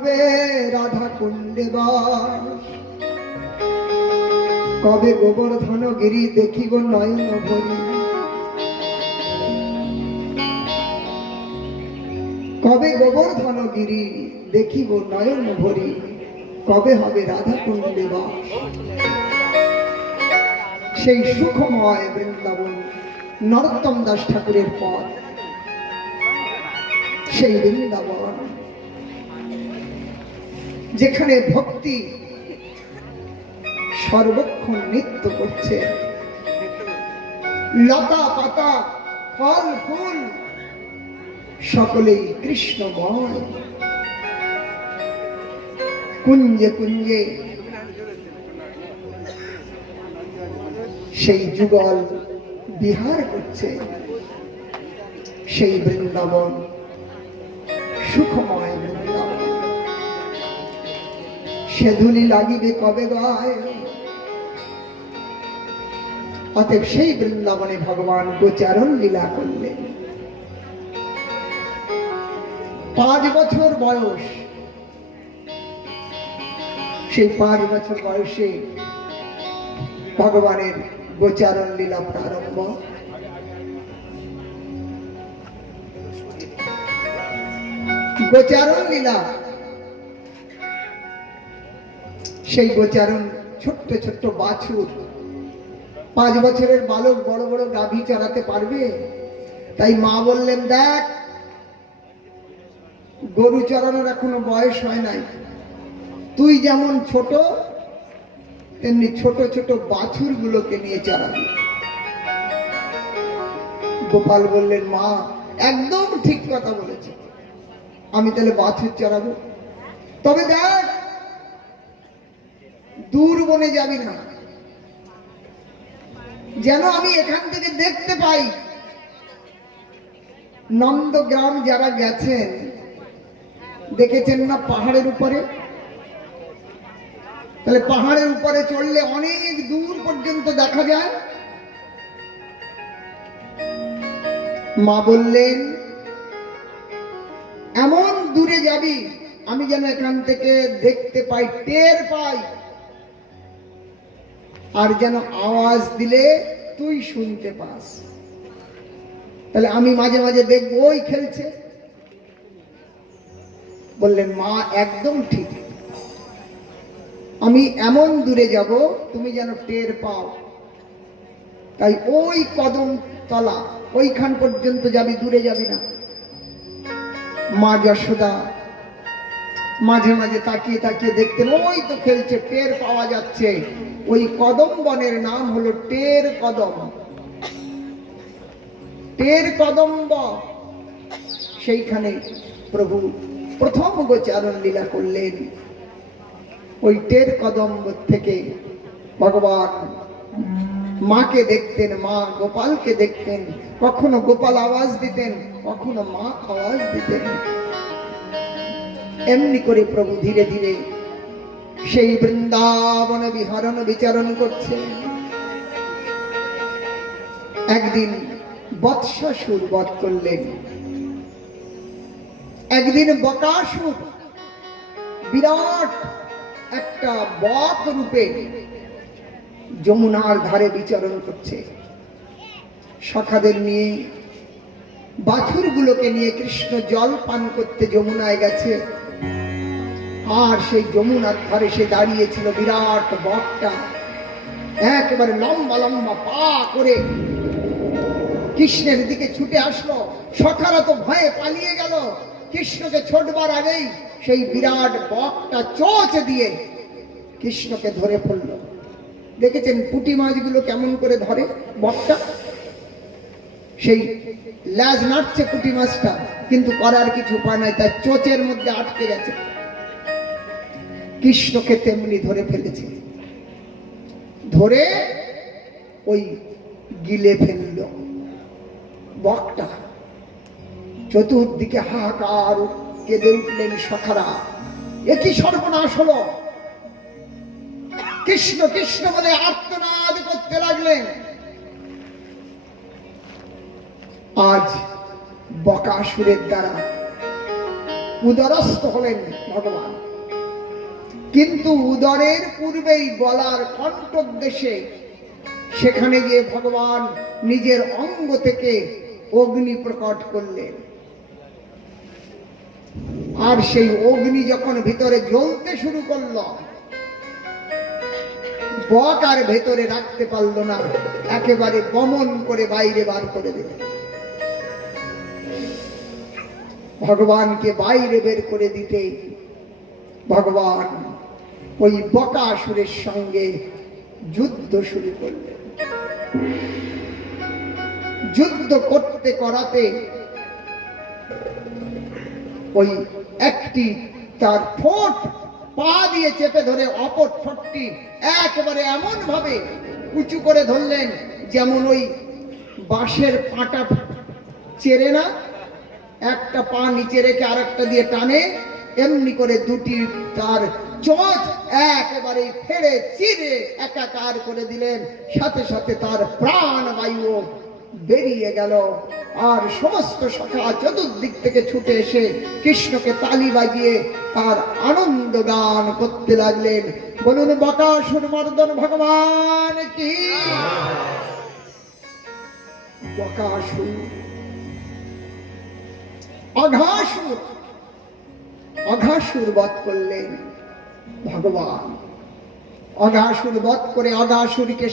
কবে রাধা কুণ্ডে কবে গোবর্ধন গিরি দেখিব নয়ন ভরি কবে গোবর্ধন গিরি দেখিব নয়ন ভরি কবে হবে রাধা কুণ্ডে সেই সুখময় বৃন্দাবন নরোত্তম দাস ঠাকুরের পথ। সেই বৃন্দাবন যেখানে ভক্তি সর্বক্ষণ নৃত্য করছে। লতা পাতা, ফল, ফুল, সকলেই কৃষ্ণময়। কুঞ্জে কুঞ্জে সেই যুগল বিহার করছে। সেই বৃন্দাবন সুখময়। সেধুলি লাগিবে কবে গায় অতএব সেই বৃন্দাবনে ভগবান গোচারণ লীলা করলেন। পাঁচ বছর বয়স। সেই পাঁচ বছর বয়সে ভগবানের গোচারণ লীলা প্রারম্ভ। গোচারণ লীলা সেই গোচারণ ছোট্ট ছোট্ট বাছুর। পাঁচ বছরের বালক বড় বড় গাভী চড়াতে পারবে? তাই মা বললেন, দেখ, গরু চড়ানোর এখনও বয়স হয় নাই। তুই যেমন ছোট, তেমনি ছোট ছোট বাছুর গুলোকে নিয়ে চড়াবি গোপাল বললেন, মা, একদম ঠিক কথা বলেছে। আমি তাহলে বাছুর চড়াবো তবে দেখ দূর বনে যাবি না। যেন আমি এখান থেকে দেখতে পাই। নন্দগ্রাম যারা গেছেন, দেখেছেন না পাহাড়ের উপরে? তাহলে পাহাড়ের উপরে চড়লে অনেক দূর পর্যন্ত দেখা যায়। মা বললেন, এমন দূরে যাবি, আমি যেন এখান থেকে দেখতে পাই, টের পাই। আর যেন আওয়াজ দিলে তুই শুনতে পাস। তাহলে আমি মাঝে মাঝে দেখব, ওই খেলছে। বললেন, মা, একদম ঠিক। আমি এমন দূরে যাব, তুমি যেন টের পাও। তাই ওই কদম তলা, ওইখান পর্যন্ত যাবি, দূরে যাবি না। মা যশোদা মাঝে মাঝে তাকিয়ে তাকিয়ে দেখতেন, ওই তো খেলছে, টের পাওয়া যাচ্ছে। ওই কদম বনের নাম হলো টের কদম। টের কদম্ব সেইখানে প্রভু প্রথম গোচারণ লীলা করলেন। ওই টের কদম্ব থেকে ভগবান মাকে দেখতেন, মা গোপালকে দেখতেন, কখনো গোপাল আওয়াজ দিতেন, কখনো মা আওয়াজ দিতেন। এমনি করে প্রভু ধীরে ধীরে সেই বৃন্দাবন বিহরণ বিচারণ করছে একদিন বৎসাসুর বধ করলেন। একদিন বকাসুর বিরাট একটা বক রূপে যমুনার ধারে বিচরণ করছে। সখাদের নিয়ে, বাছুরগুলোকে নিয়ে কৃষ্ণ জল পান করতে যমুনায় গেছে। আর সেই যমুনার ধারে সে দাঁড়িয়েছিল বিরাট বকটা একেবারে লম্বা লম্বা পা করে কৃষ্ণের দিকে ছুটে আসলো। সখারা তো ভয়ে পালিয়ে গেল। কৃষ্ণকে ছোটবার আগেই সেই বিরাট বকটা চোচ দিয়ে কৃষ্ণকে ধরে ফেলল। দেখেছেন পুঁটি মাছগুলো কেমন করে ধরে বকটা সেই ল্যাজ নাড়ছে পুঁটি মাছটা, কিন্তু করার কিছু উপায় নাই তার চোচের মধ্যে আটকে গেছে। কৃষ্ণকে তেমনি ধরে ফেলেছে। ধরে ওই গিলে ফেলল। বকটা চতুর্দিকে হাহাকার কেঁদে উঠলেন সখারা। একই সর্বনাশ হলো? কৃষ্ণ কৃষ্ণ বলে আর্তনাদ করতে লাগলেন। আজ বকাসুরের দ্বারা উদরস্থ হলেন ভগবান। কিন্তু উদরের পূর্বেই গলার কণ্ঠদেশে সেখানে গিয়ে ভগবান নিজের অঙ্গ থেকে অগ্নি প্রকট করলেন। আর সেই অগ্নি যখন ভিতরে জ্বলতে শুরু করল, বক আর ভেতরে রাখতে পারল না, একেবারে বমন করে বাইরে বার করে দিল। ভগবানকে বাইরে বের করে দিতে ভগবান ওই বকাসুরের সঙ্গে যুদ্ধ শুরু করলেন। যুদ্ধ করতে করাতে ওই একটি তার ঠোঁট পা দিয়ে চেপে ধরে অপর ঠোঁটটি একেবারে এমন ভাবে উঁচু করে ধরলেন যেমন ওই বাঁশের পাটা চেরে না। একটা পা নিচে রেখে আরেকটা দিয়ে টানে। এমনি করে দুটি তার চোখ একেবারে ফেড়ে চিরে একাকার করে দিলেন। সাথে সাথে তার প্রাণ বায়ু বেরিয়ে গেল। আর সমস্ত সখা চতুর্দিক থেকে ছুটে এসে কৃষ্ণকে তালি বাজিয়ে তার আনন্দ গান করতে লাগলেন। বলুন বকাসুর মর্দন ভগবান কি? বকাসুর অঘাসুর অঘাসুর বধ করলেন ভগবান। অঘাসুর বধ করে অঘাসুরকে